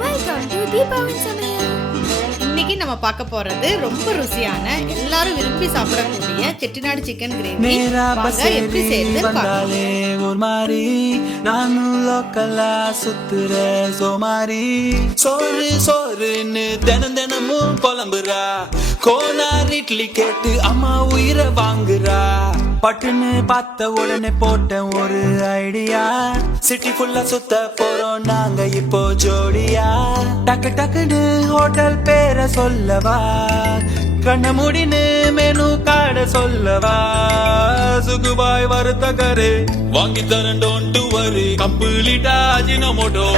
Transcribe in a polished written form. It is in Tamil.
வெல்கம் டு தீபாவின் சமையல். இன்னைக்கு நம்ம பார்க்க போறது ரொம்ப ருசியான எல்லாரும் விரும்பி சாப்பிடக்கூடிய செட்டிநாடு சிக்கன் கிரேவி. எப்படி செய்யறது வந்தாலே ஒரு மாதிரி நானும் லோக்கலா சுத்துற சோமாரி சோறு சோறுன்னு தினமும் புலம்புறா. கோனார் இட்லி கேட்டு அம்மா உயிரை வாங்குறா. பட்டுன்னு பார்த்த உடனே போட்டேன் ஒரு ஐடியா. சிட்டி ஃபுல்லா சுத்த போறோம் நாங்க இப்போ ஜோடியா. டக்கு டக்குன்னு ஹோட்டல் பேரை சொல்லவா, கண்ண முடின்னு மெனு கார்ட சொல்லவா. சுகுபாய் வறுத்த கரு வாங்கி தரேன், டோன்ட் வரி கம்ப்ளீட்டா அஜினோமோட்டோ.